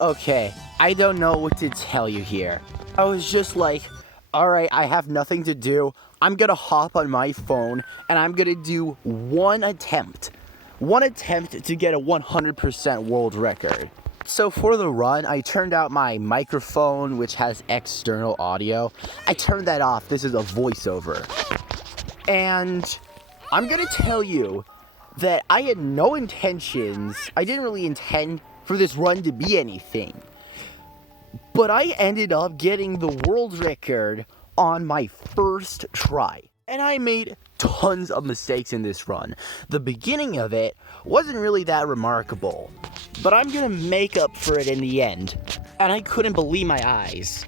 Okay, I don't know what to tell you here. I was just like, alright, I have nothing to do. I'm gonna hop on my phone and I'm gonna do one attempt. One attempt to get a 100% world record. So for the run, I turned out my microphone, which has external audio. I turned that off. This is a voiceover. And I'm gonna tell you that I had no intentions. I didn't really intend for this run to be anything. But I ended up getting the world record on my first try. And I made tons of mistakes in this run. The beginning of it wasn't really that remarkable, but I'm gonna make up for it in the end. And I couldn't believe my eyes.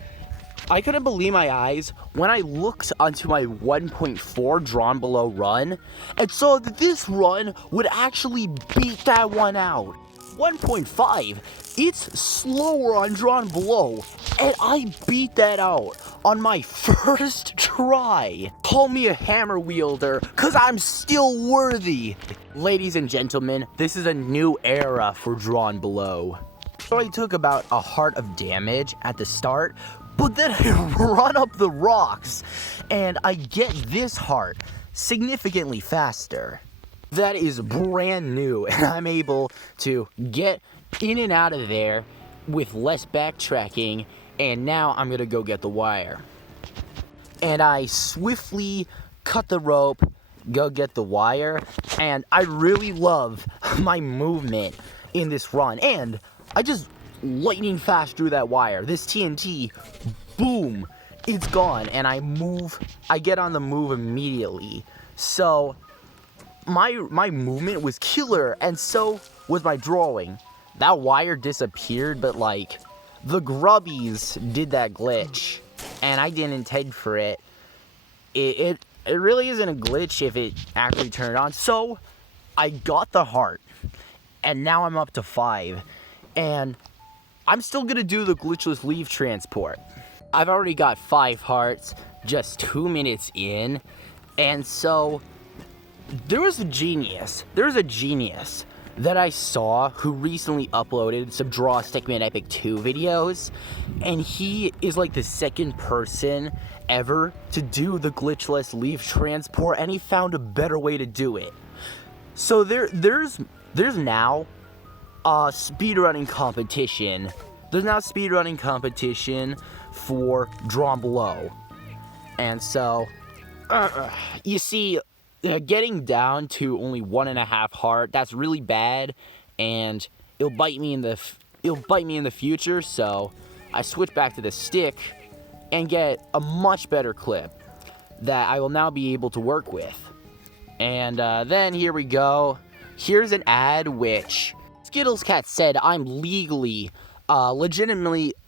I couldn't believe my eyes when I looked onto my 1.4 drawn below run and saw that this run would actually beat that one out. 1.5, it's slower on drawn below, and I beat that out on my first try. Call me a hammer wielder, cause I'm still worthy. Ladies and gentlemen, this is a new era for drawn below. So I took about a heart of damage at the start, but then I run up the rocks, and I get this heart significantly faster. That is brand new, and I'm able to get in and out of there with less backtracking, and now I'm gonna go get the wire. And I swiftly cut the rope, go get the wire, and I really love my movement in this run, and I just lightning fast through that wire. This TNT, boom, it's gone, and I get on the move immediately. So my movement was killer, and so was my drawing. That wire disappeared, but like the grubbies did that glitch, and I didn't intend for it. It really isn't a glitch if it actually turned on. So I got the heart, and now I'm up to 5, and I'm still gonna do the glitchless leaf transport. I've already got 5 hearts just 2 minutes in, and so there was a genius that I saw who recently uploaded some Draw Stickman Epic 2 videos, and he is like the second person ever to do the glitchless leaf transport, and he found a better way to do it. So there's now a speedrunning competition. There's now a speedrunning competition for Drawn Below. And so, you see, getting down to only 1.5 heart, that's really bad, and it'll bite me in the future. So I switch back to the stick and get a much better clip that I will now be able to work with. And then here we go. Here's an ad which Skittles Cat said I'm legitimately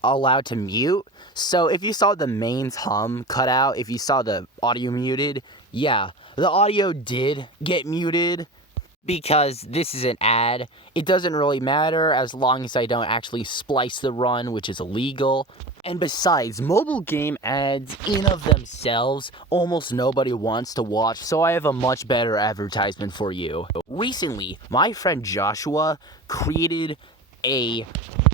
allowed to mute. So if you saw the mains hum cut out, if you saw the audio muted, yeah, the audio did get muted because this is an ad. It doesn't really matter as long as I don't actually splice the run, which is illegal. And besides, mobile game ads in of themselves, almost nobody wants to watch, so I have a much better advertisement for you. Recently, my friend Joshua created a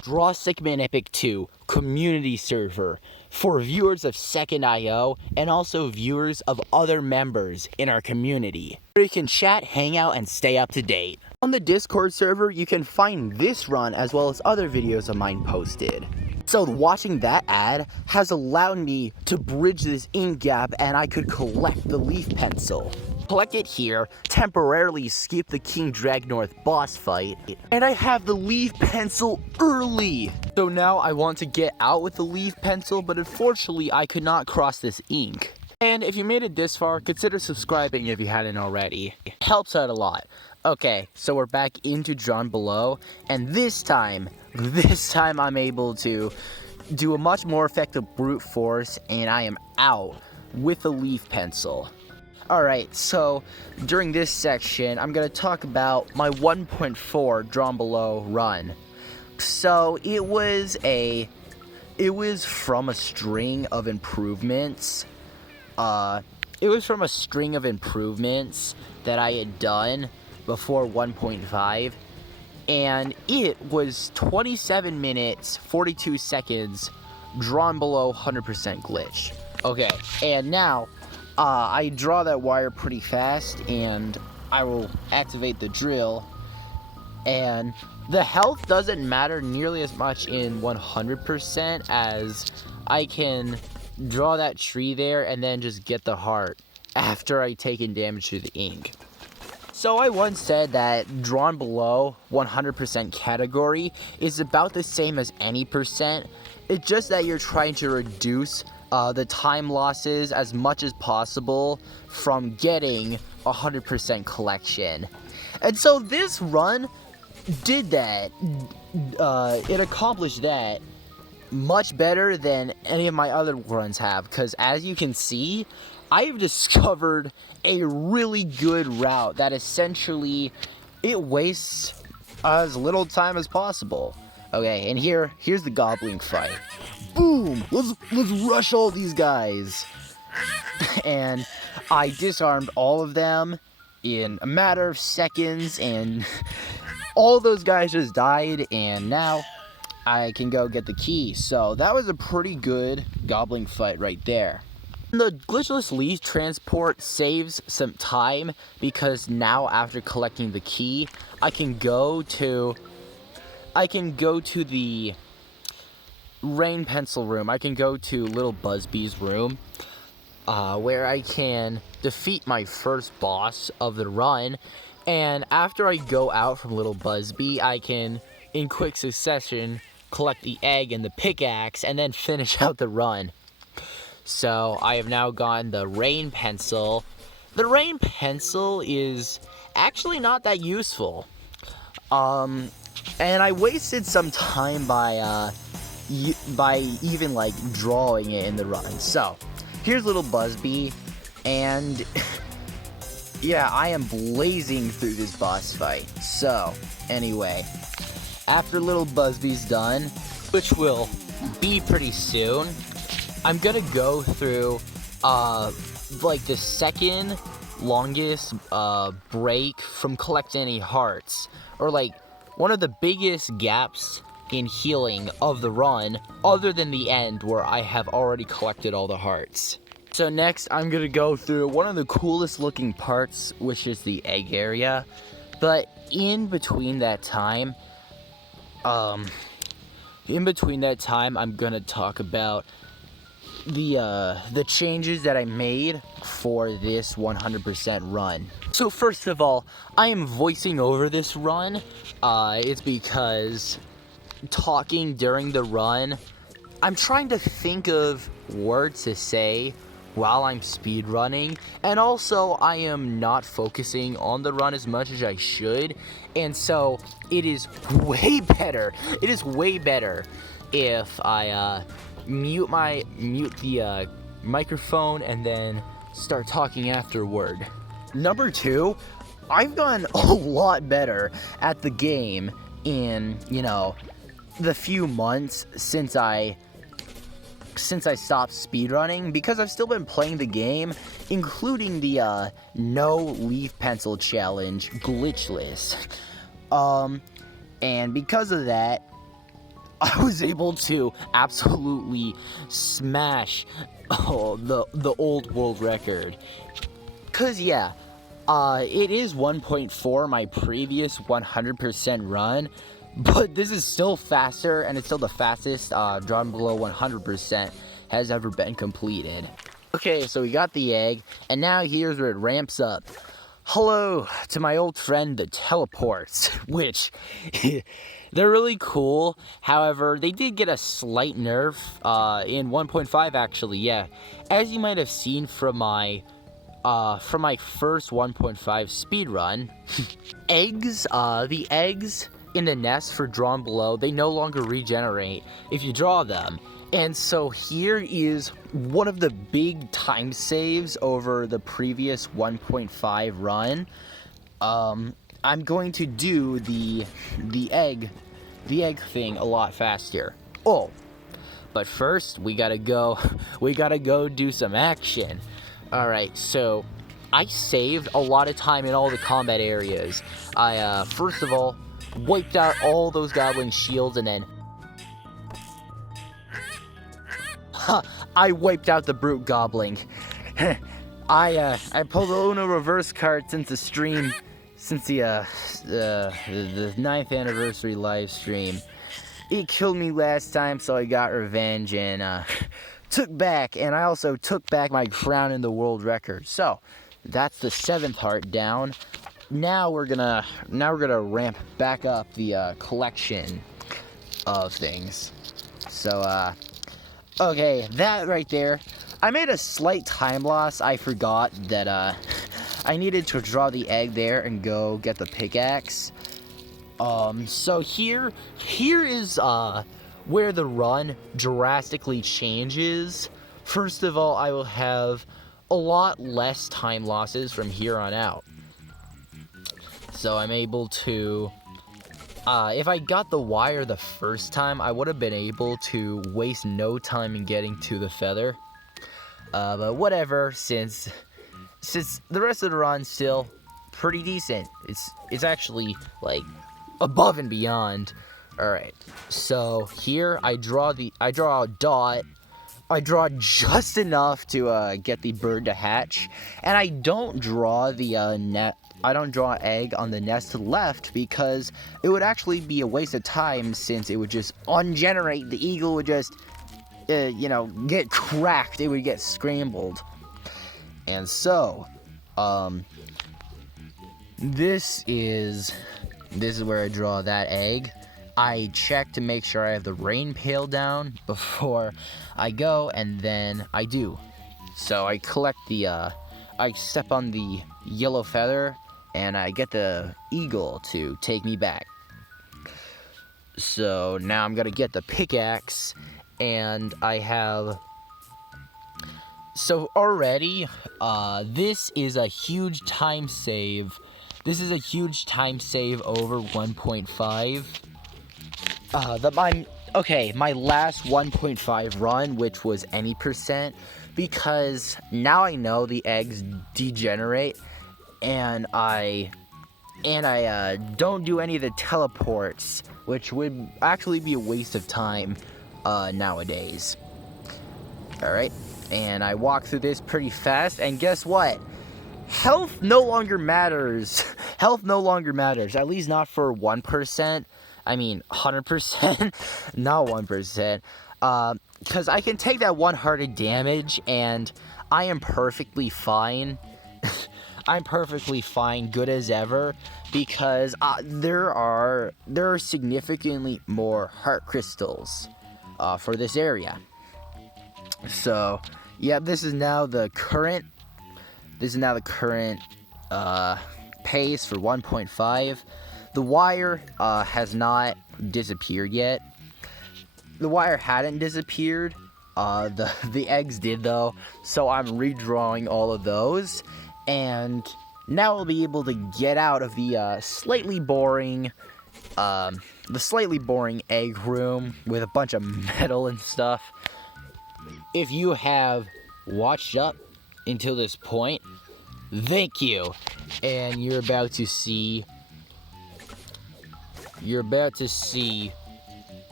Draw Stickman Epic 2 community server for viewers of Second.io and also viewers of other members in our community, where you can chat, hang out, and stay up to date. On the Discord server, you can find this run as well as other videos of mine posted. So watching that ad has allowed me to bridge this ink gap, and I could collect the leaf pencil. Collect it here, temporarily skip the King Dragnorth boss fight, and I have the leaf pencil early! So now I want to get out with the leaf pencil, but unfortunately I could not cross this ink. And if you made it this far, consider subscribing if you hadn't already. It helps out a lot. Okay, so we're back into Drawn Below, and this time I'm able to do a much more effective brute force, and I am out with the leaf pencil. Alright, so during this section, I'm going to talk about my 1.4 Drawn Below run. So it was from a string of improvements. It was from a string of improvements that I had done before 1.5. and it was 27 minutes 42 seconds drawn below 100% glitch. Okay, and now I draw that wire pretty fast, and I will activate the drill, and the health doesn't matter nearly as much in 100% as I can draw that tree there and then just get the heart after I taken damage to the ink. So I once said that drawn below 100% category is about the same as any percent. It's just that you're trying to reduce the time losses as much as possible from getting 100% collection. And so this run did that. It accomplished that much better than any of my other runs have, because as you can see, I've discovered a really good route that essentially it wastes as little time as possible. Okay, and here's the goblin fight. Boom! Let's rush all these guys. And I disarmed all of them in a matter of seconds, and all those guys just died, and now I can go get the key. So that was a pretty good goblin fight right there. The glitchless leaf transport saves some time, because now after collecting the key, I can go to the rain pencil room. I can go to Little Busby's room, where I can defeat my first boss of the run. And after I go out from Little Busby, I can, in quick succession, collect the egg and the pickaxe, and then finish out the run. So I have now gotten the rain pencil. The rain pencil is actually not that useful. And I wasted some time by even like drawing it in the run. So here's Little Busby, and yeah, I am blazing through this boss fight. So anyway, after Little Busby's done, which will be pretty soon, I'm gonna go through like the second longest break from collecting any hearts, or like one of the biggest gaps in healing of the run, other than the end where I have already collected all the hearts. So next I'm gonna go through one of the coolest looking parts, which is the egg area. But in between that time I'm gonna talk about the changes that I made for this 100% run. So first of all, I am voicing over this run. It's because talking during the run, I'm trying to think of words to say while I'm speed running, and also I am not focusing on the run as much as I should, and so it is way better if I mute the microphone and then start talking afterward. Number 2, I've gotten a lot better at the game in, the few months since I stopped speedrunning, because I've still been playing the game, including the no leaf pencil challenge glitchless. And because of that, I was able to absolutely smash the old world record. Cause yeah, it is 1.4 my previous 100% run, but this is still faster, and it's still the fastest drawn below 100% has ever been completed. Okay, so we got the egg, and now here's where it ramps up. Hello to my old friend the teleports, which they're really cool. However, they did get a slight nerf in 1.5 actually, yeah. As you might have seen from my first 1.5 speed run, the eggs in the nest for drawn below, they no longer regenerate if you draw them. And so here is one of the big time saves over the previous 1.5 run. I'm going to do the egg thing a lot faster. Oh, but first we gotta go do some action. All right, so I saved a lot of time in all the combat areas. I first of all wiped out all those goblin shields, and then I wiped out the brute goblin. I pulled a Uno reverse card since the 9th anniversary live stream. It killed me last time, so I got revenge and I also took back my crown in the world record. So that's the 7th heart down. Now we're gonna ramp back up the collection of things. So okay, that right there. I made a slight time loss. I forgot that I needed to draw the egg there and go get the pickaxe. So here is where the run drastically changes. First of all, I will have a lot less time losses from here on out. So I'm able to, if I got the wire the first time, I would have been able to waste no time in getting to the feather. But whatever, since the rest of the run's still pretty decent. It's actually like above and beyond. All right, so here I draw a dot. I draw just enough to get the bird to hatch, and I don't draw the net. I don't draw an egg on the nest to the left because it would actually be a waste of time, since it would just ungenerate. The eagle would just, get cracked. It would get scrambled, and so, this is where I draw that egg. I check to make sure I have the rain pail down before I go, and then I do. So I collect I step on the yellow feather, and I get the eagle to take me back. So now I'm gonna get the pickaxe, and I have... So already, this is a huge time save. This is a huge time save over 1.5. My last 1.5 run, which was any percent, because now I know the eggs degenerate, and I don't do any of the teleports, which would actually be a waste of time nowadays. Alright, and I walk through this pretty fast, and guess what? Health no longer matters. Health no longer matters, at least not for 1%. I mean, 100%, not 1%. Because I can take that one-hearted damage, and I am perfectly fine. I'm perfectly fine, good as ever, because there are significantly more heart crystals for this area. So, yeah, this is now the current pace for 1.5. The wire has not disappeared yet. The wire hadn't disappeared. The eggs did though, so I'm redrawing all of those, and now I'll be able to get out of the slightly boring egg room with a bunch of metal and stuff. If you have watched up until this point, thank you, and you're about to see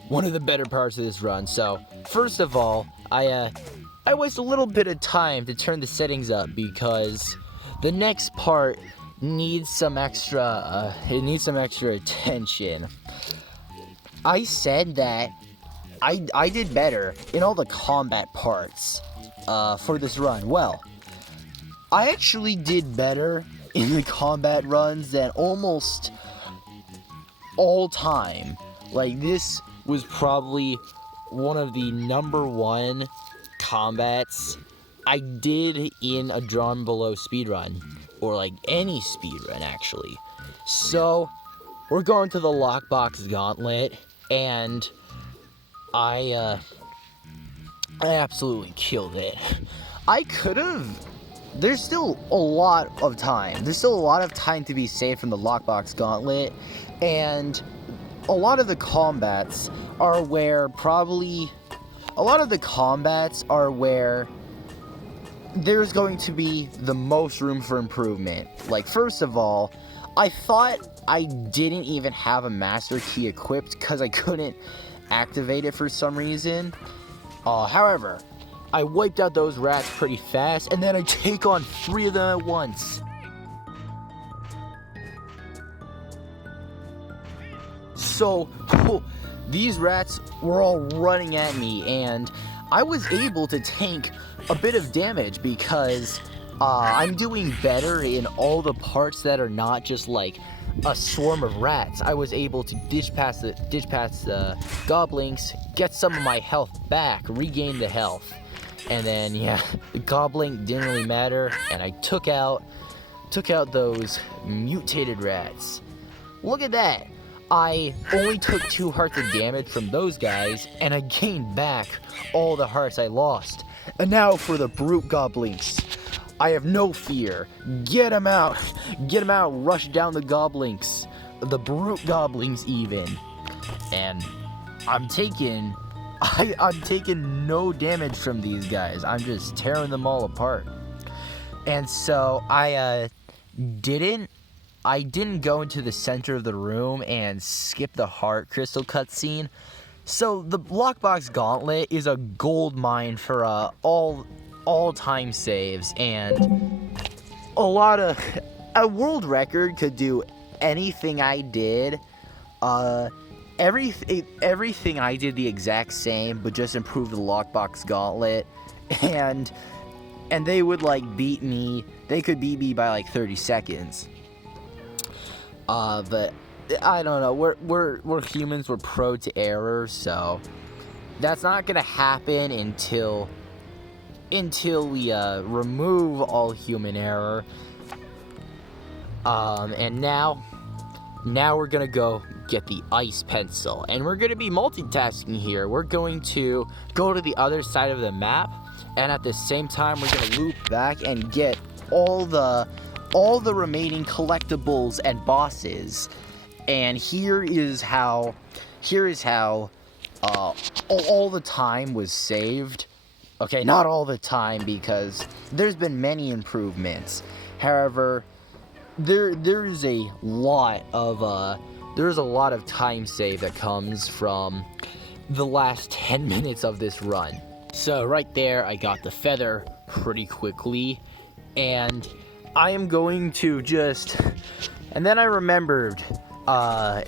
one of the better parts of this run. So first of all, I waste a little bit of time to turn the settings up, because the next part needs some extra attention. I said that I did better in all the combat parts for this run. Well, I actually did better in the combat runs than almost all time. Like, this was probably one of the #1 combats I did in a Drawn Below speedrun, or like any speedrun actually. So we're going to the lockbox gauntlet, and I absolutely killed it. I could have... There's still a lot of time. There's still a lot of time to be saved from the lockbox gauntlet, and a lot of the combats are where there's going to be the most room for improvement. Like, first of all, I thought I didn't even have a master key equipped because I couldn't activate it for some reason. However, I wiped out those rats pretty fast, and then I take on 3 of them at once. So, these rats were all running at me, and I was able to tank a bit of damage because I'm doing better in all the parts that are not just like a swarm of rats. I was able to ditch past the goblins, get some of my health back, regain the health, and then yeah, the goblin didn't really matter, and I took out those mutated rats. Look at that! I only took 2 hearts of damage from those guys, and I gained back all the hearts I lost. And now for the brute goblins. I have no fear. Get them out. Get them out. Rush down the goblins. The brute goblins even. And I'm taking no damage from these guys. I'm just tearing them all apart. And so I didn't go into the center of the room and skip the heart crystal cutscene. So the lockbox gauntlet is a gold mine for all time saves, and a world record could do anything I did. Everything I did the exact same, but just improve the lockbox gauntlet, and they would like beat me. They could beat me by like 30 seconds. But I don't know. We're humans. We're prone to error, so that's not gonna happen until we remove all human error. And now we're gonna go get the ice pencil, and we're gonna be multitasking here. We're going to go to the other side of the map, and at the same time, we're gonna loop back and get all the remaining collectibles and bosses. And here is how all the time was saved. Okay, not all the time, because there's been many improvements. However, there's a lot of time save that comes from the last 10 minutes of this run. So right there, I got the feather pretty quickly, and I am going to just... And then I remembered a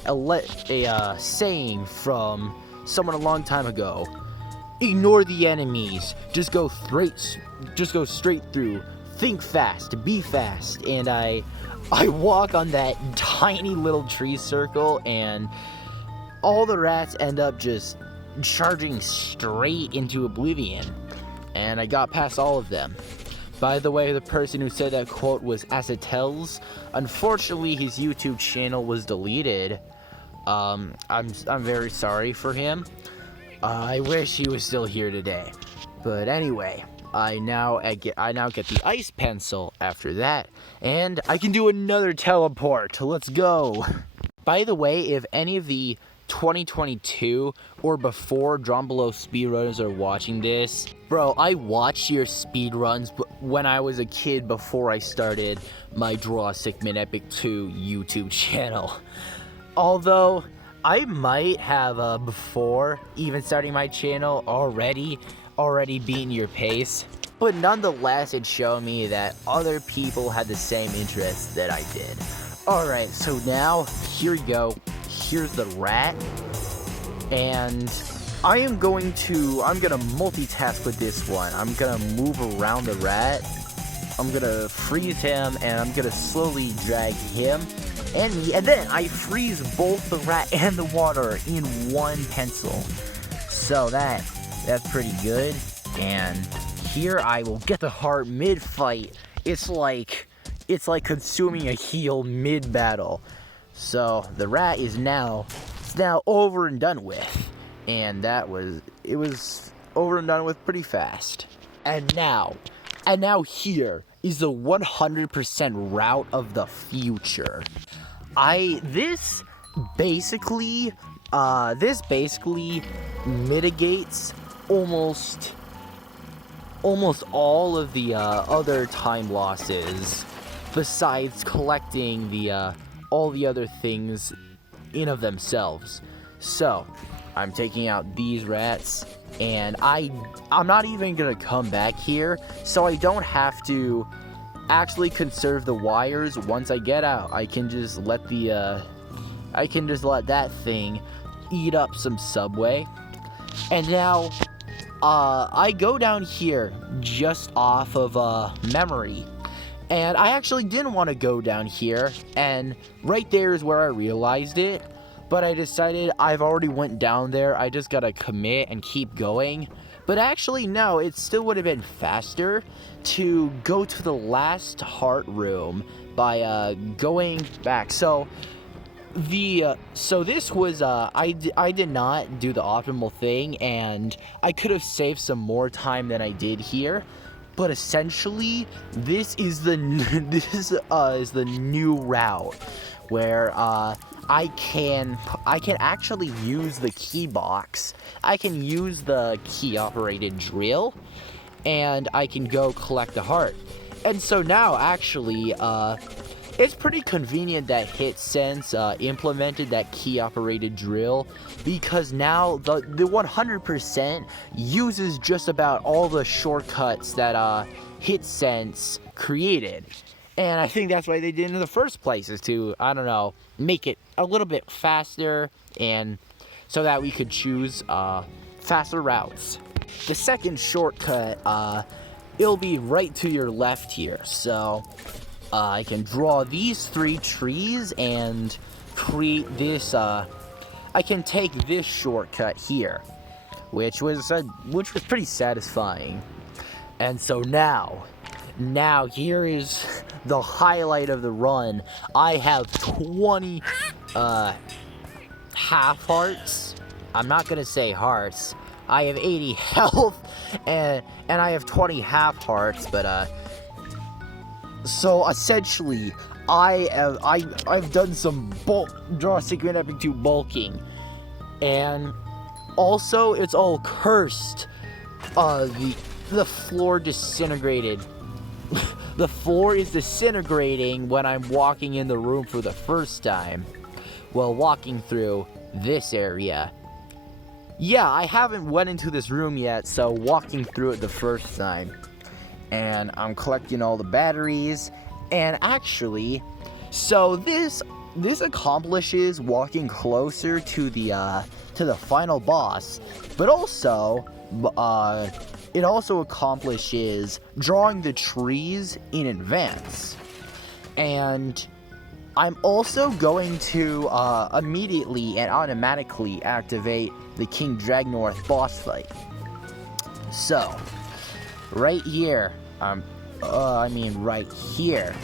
saying from someone a long time ago. Ignore the enemies. Just go straight through. Think fast. Be fast. And I walk on that tiny little tree circle, and all the rats end up just charging straight into oblivion. And I got past all of them. By the way, the person who said that quote was Acetels. Unfortunately, his YouTube channel was deleted. I'm very sorry for him. I wish he was still here today. But anyway, I now get the ice pencil after that, and I can do another teleport. Let's go. By the way, if any of the 2022 or before Drawn Below speedrunners are watching this, bro, I watched your speedruns when I was a kid before I started my Draw Sickman Epic 2 YouTube channel. Although I might have before even starting my channel already beaten your pace, but nonetheless it showed me that other people had the same interests that I did. Alright, so now here we go. Here's the rat, and I'm gonna multitask with this one. I'm gonna move around the rat, I'm gonna freeze him, and I'm gonna slowly drag him and me, and then I freeze both the rat and the water in one pencil. So that's pretty good. And here I will get the heart mid-fight. It's like consuming a heal mid-battle. So the rat is now over and done with, and it was over and done with pretty fast. And now here is the 100% route of the future. This basically mitigates almost all of the other time losses, besides collecting the all the other things in of themselves. So I'm taking out these rats, and I'm not even gonna come back here, so I don't have to actually conserve the wires. Once I get out, I can just let that thing eat up some subway. And now I go down here just off of memory, and I actually didn't want to go down here, and right there is where I realized it. But I decided I've already went down there, I just gotta commit and keep going. But actually, no, it still would have been faster to go to the last heart room by going back. So this was I did not do the optimal thing, and I could have saved some more time than I did here. But essentially, this is the new route where I can actually use the key box. I can use the key operated drill, and I can go collect the heart. And so now actually it's pretty convenient that HitSense implemented that key operated drill, because now the 100% uses just about all the shortcuts that HitSense created. And I think that's why they did it in the first place, is to, I don't know, make it a little bit faster, and so that we could choose faster routes. The second shortcut, it'll be right to your left here. So I can draw these 3 trees and create this, I can take this shortcut here, which was pretty satisfying. And so now here is the highlight of the run. I have 20 half hearts. I'm not gonna say hearts. I have 80 health, and I have 20 half hearts. But so essentially, I've done some draw secret epic 2 bulking, and also it's all cursed. The floor disintegrated. The floor is disintegrating when I'm walking in the room for the first time. Well, walking through this area. Yeah, I haven't went into this room yet, so walking through it the first time. And I'm collecting all the batteries. And actually, so this accomplishes walking closer to the final boss, but also it also accomplishes drawing the trees in advance. And I'm also going to immediately and automatically activate the King Dragnorth boss fight. So, right here, right here,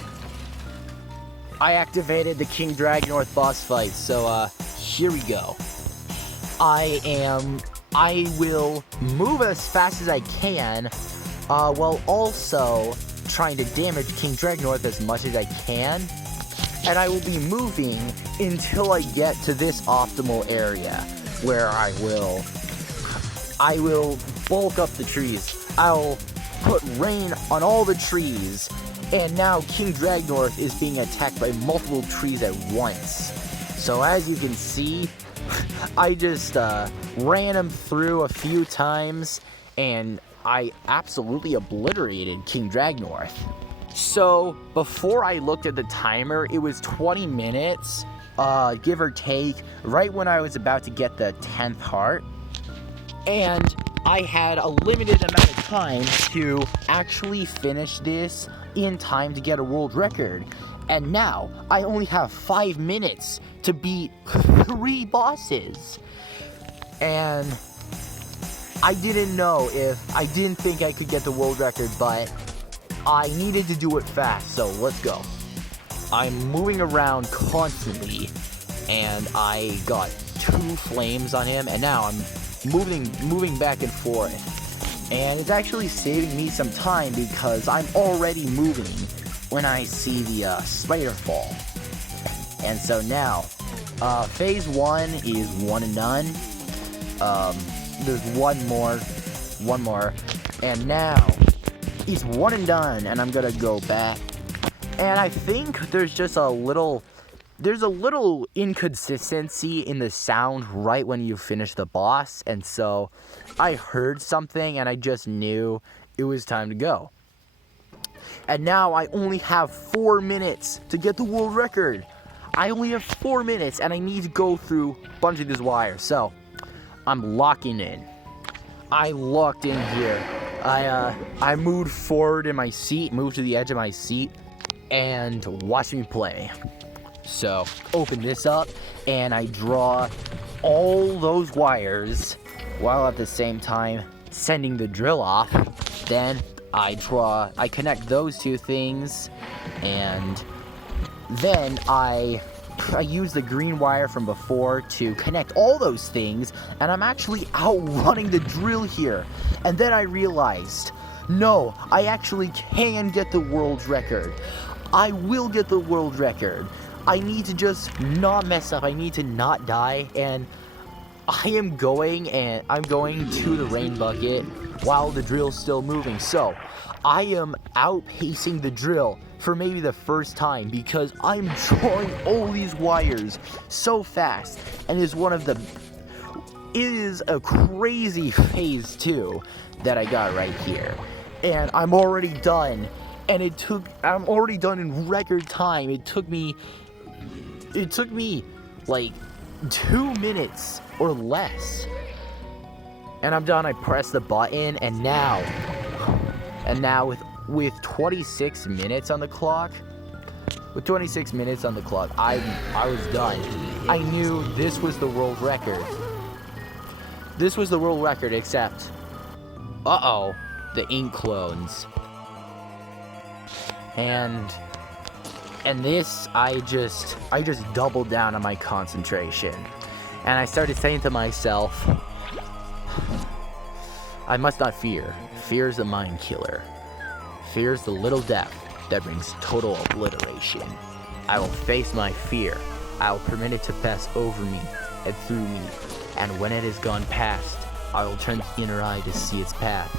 I activated the King Dragnorth boss fight. So, here we go. I will move as fast as I can, while also trying to damage King Dragnorth as much as I can. And I will be moving until I get to this optimal area, where I will bulk up the trees. I'll put rain on all the trees, and now King Dragnorth is being attacked by multiple trees at once. So as you can see, I just ran him through a few times, and I absolutely obliterated King Dragnorth. So before I looked at the timer, it was 20 minutes, give or take, right when I was about to get the 10th heart. And I had a limited amount of time to actually finish this in time to get a world record. And now I only have 5 minutes to beat 3 bosses. And I didn't think I could get the world record, but I needed to do it fast, so let's go. I'm moving around constantly, and I got 2 flames on him, and now I'm moving back and forth. And it's actually saving me some time because I'm already moving when I see the spider fall. And so now, phase 1 is 1 and none. There's one more, and now it's 1 and done, and I'm gonna go back. And I think there's just a little there's a little inconsistency in the sound right when you finish the boss, and so I heard something and I just knew it was time to go. And now I only have 4 minutes to get the world record. I only have 4 minutes and I need to go through a bunch of these wires, so I'm locking in. I locked in here. I moved forward in my seat, moved to the edge of my seat, and watch me play. So, open this up, and I draw all those wires, while at the same time sending the drill off. Then, I connect those two things, and then I use the green wire from before to connect all those things, and I'm actually outrunning the drill here. And then I realized, no, I actually can get the world record. I will get the world record. I need to just not mess up. I need to not die, and I'm going to the rain bucket while the drill's still moving. So I am outpacing the drill for maybe the first time because I'm drawing all these wires so fast, and it is a crazy phase 2 that I got right here. And I'm already done, and I'm already done in record time. It took me like 2 minutes or less. And I'm done. I press the button, and now with 26 minutes on the clock, I was done. I knew this was the world record. This was the world record, except, the ink clones. And this, I just doubled down on my concentration. And I started saying to myself, I must not fear. Fear is a mind killer. Fear is the little death that brings total obliteration. I will face my fear. I will permit it to pass over me and through me. And when it has gone past, I will turn the inner eye to see its path.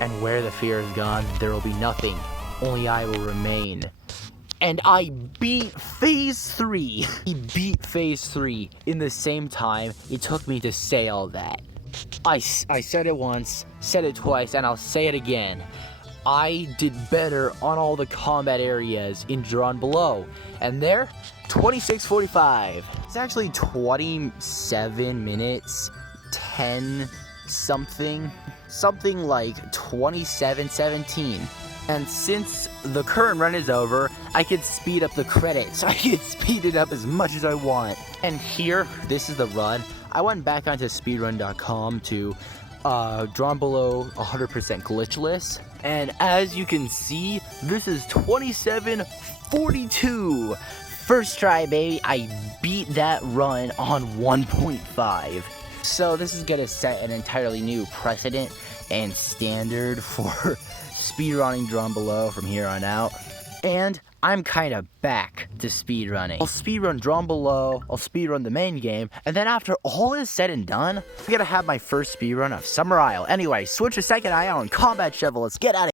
And where the fear is gone, there will be nothing. Only I will remain. And I beat phase 3. He beat phase 3 in the same time it took me to say all that. I said it once, said it twice, and I'll say it again. I did better on all the combat areas in Drawn Below. And there, 26:45. It's actually 27 minutes, 10 something like 27:17. And since the current run is over, I can speed up the credits. I can speed it up as much as I want. And here, this is the run. I went back onto speedrun.com to Drawn Below 100% glitchless. And as you can see, this is 27:42. First try, baby. I beat that run on 1.5. So this is gonna set an entirely new precedent and standard for speedrunning Drawn Below from here on out. And I'm kind of back to speedrunning. I'll speedrun Drawn Below, I'll speedrun the main game, and then after all is said and done, I'm gonna have my first speedrun of Summer Isle. Anyway, switch your second eye on Combat Shovel. Let's get out of here.